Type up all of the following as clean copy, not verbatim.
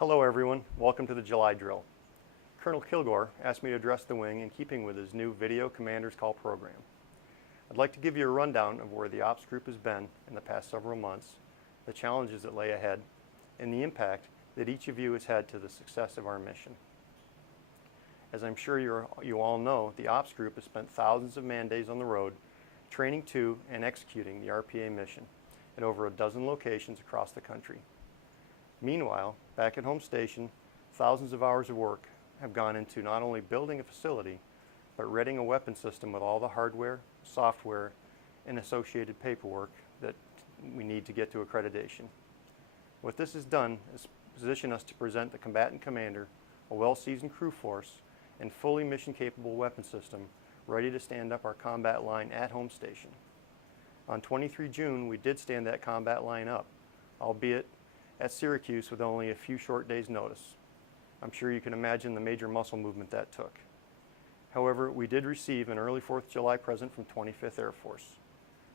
Hello everyone, welcome to the July drill. Colonel Kilgore asked me to address the wing in keeping with his new Video Commander's Call program. I'd like to give you a rundown of where the ops group has been in the past several months, the challenges that lay ahead, and the impact that each of you has had to the success of our mission. As I'm sure you all know, the ops group has spent thousands of man days on the road training to and executing the RPA mission at over a dozen locations across the country. Meanwhile, back at home station, thousands of hours of work have gone into not only building a facility, but readying a weapon system with all the hardware, software, and associated paperwork that we need to get to accreditation. What this has done is position us to present the combatant commander a well-seasoned crew force and fully mission-capable weapon system ready to stand up our combat line at home station. On 23 June, we did stand that combat line up, albeit at Syracuse with only a few short days' notice. I'm sure you can imagine the major muscle movement that took. However, we did receive an early 4th of July present from 25th Air Force.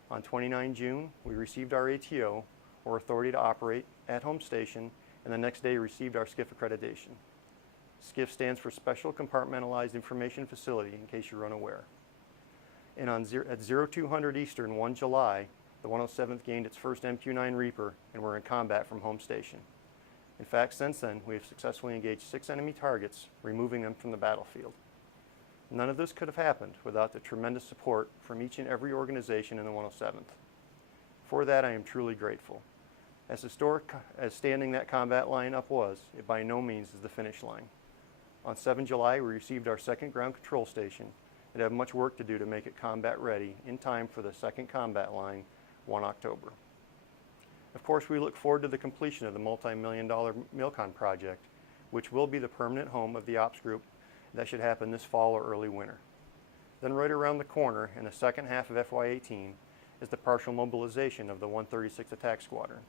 On 29 June, we received our ATO, or Authority to Operate, at home station, and the next day received our SCIF accreditation. SCIF stands for Special Compartmentalized Information Facility, in case you're unaware. And at 0200 Eastern, 1 July, the 107th gained its first MQ-9 Reaper and we're in combat from home station. In fact, since then, we have successfully engaged 6 enemy targets, removing them from the battlefield. None of this could have happened without the tremendous support from each and every organization in the 107th. For that, I am truly grateful. As historic as standing that combat line up was, it by no means is the finish line. On 7 July, we received our second ground control station and have much work to do to make it combat ready in time for the second combat line, 1 October. Of course, we look forward to the completion of the multi-million-dollar MILCON project, which will be the permanent home of the ops group. That should happen this fall or early winter. Then right around the corner in the second half of FY18 is the partial mobilization of the 136th Attack Squadron.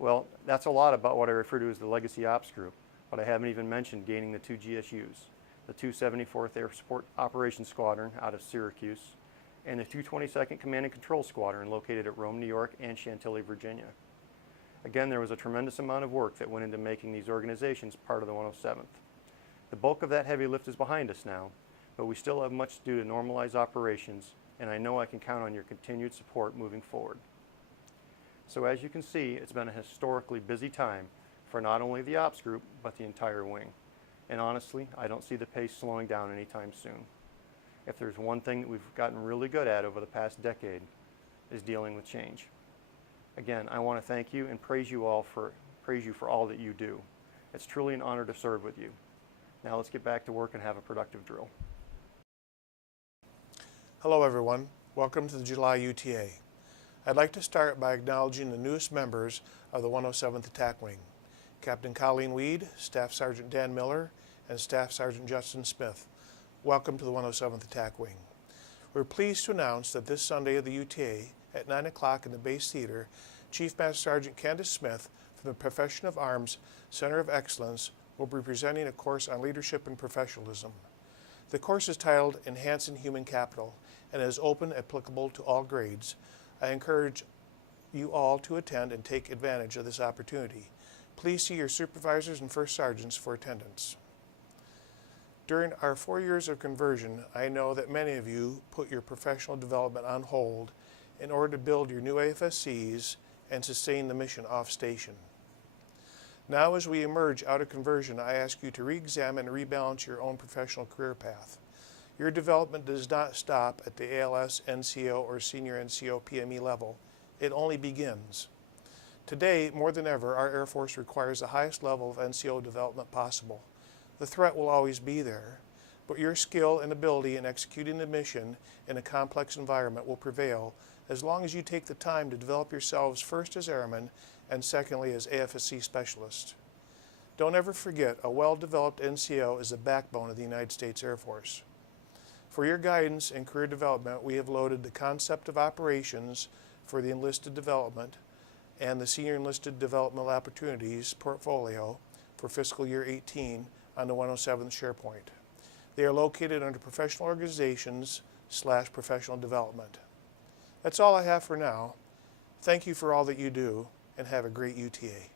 Well, that's a lot about what I refer to as the Legacy Ops Group, but I haven't even mentioned gaining the 2 GSUs, the 274th Air Support Operations Squadron out of Syracuse, and the 222nd Command and Control Squadron located at Rome, New York and Chantilly, Virginia. Again, there was a tremendous amount of work that went into making these organizations part of the 107th. The bulk of that heavy lift is behind us now, but we still have much to do to normalize operations, and I know I can count on your continued support moving forward. So as you can see, it's been a historically busy time for not only the ops group, but the entire wing. And honestly, I don't see the pace slowing down anytime soon. If there's one thing that we've gotten really good at over the past decade, is dealing with change. Again, I want to thank you and praise you for all that you do. It's truly an honor to serve with you. Now let's get back to work and have a productive drill. Hello everyone, welcome to the July UTA. I'd like to start by acknowledging the newest members of the 107th Attack Wing, Captain Colleen Weed, Staff Sergeant Dan Miller, and Staff Sergeant Justin Smith. Welcome to the 107th Attack Wing. We're pleased to announce that this Sunday at the UTA at 9 o'clock in the Base Theater, Chief Master Sergeant Candace Smith from the Profession of Arms Center of Excellence will be presenting a course on leadership and professionalism. The course is titled Enhancing Human Capital and is open, applicable to all grades. I encourage you all to attend and take advantage of this opportunity. Please see your supervisors and first sergeants for attendance. During our 4 years of conversion, I know that many of you put your professional development on hold in order to build your new AFSCs and sustain the mission off station. Now as we emerge out of conversion, I ask you to re-examine and rebalance your own professional career path. Your development does not stop at the ALS, NCO, or Senior NCO PME level. It only begins. Today, more than ever, our Air Force requires the highest level of NCO development possible. The threat will always be there, but your skill and ability in executing the mission in a complex environment will prevail as long as you take the time to develop yourselves first as airmen and secondly as AFSC specialists. Don't ever forget, a well-developed NCO is the backbone of the United States Air Force. For your guidance and career development, we have loaded the concept of operations for the enlisted development and the Senior Enlisted Developmental Opportunities portfolio for fiscal year 18 on the 107th SharePoint. They are located under Professional Organizations/Professional Development. That's all I have for now. Thank you for all that you do, and have a great UTA.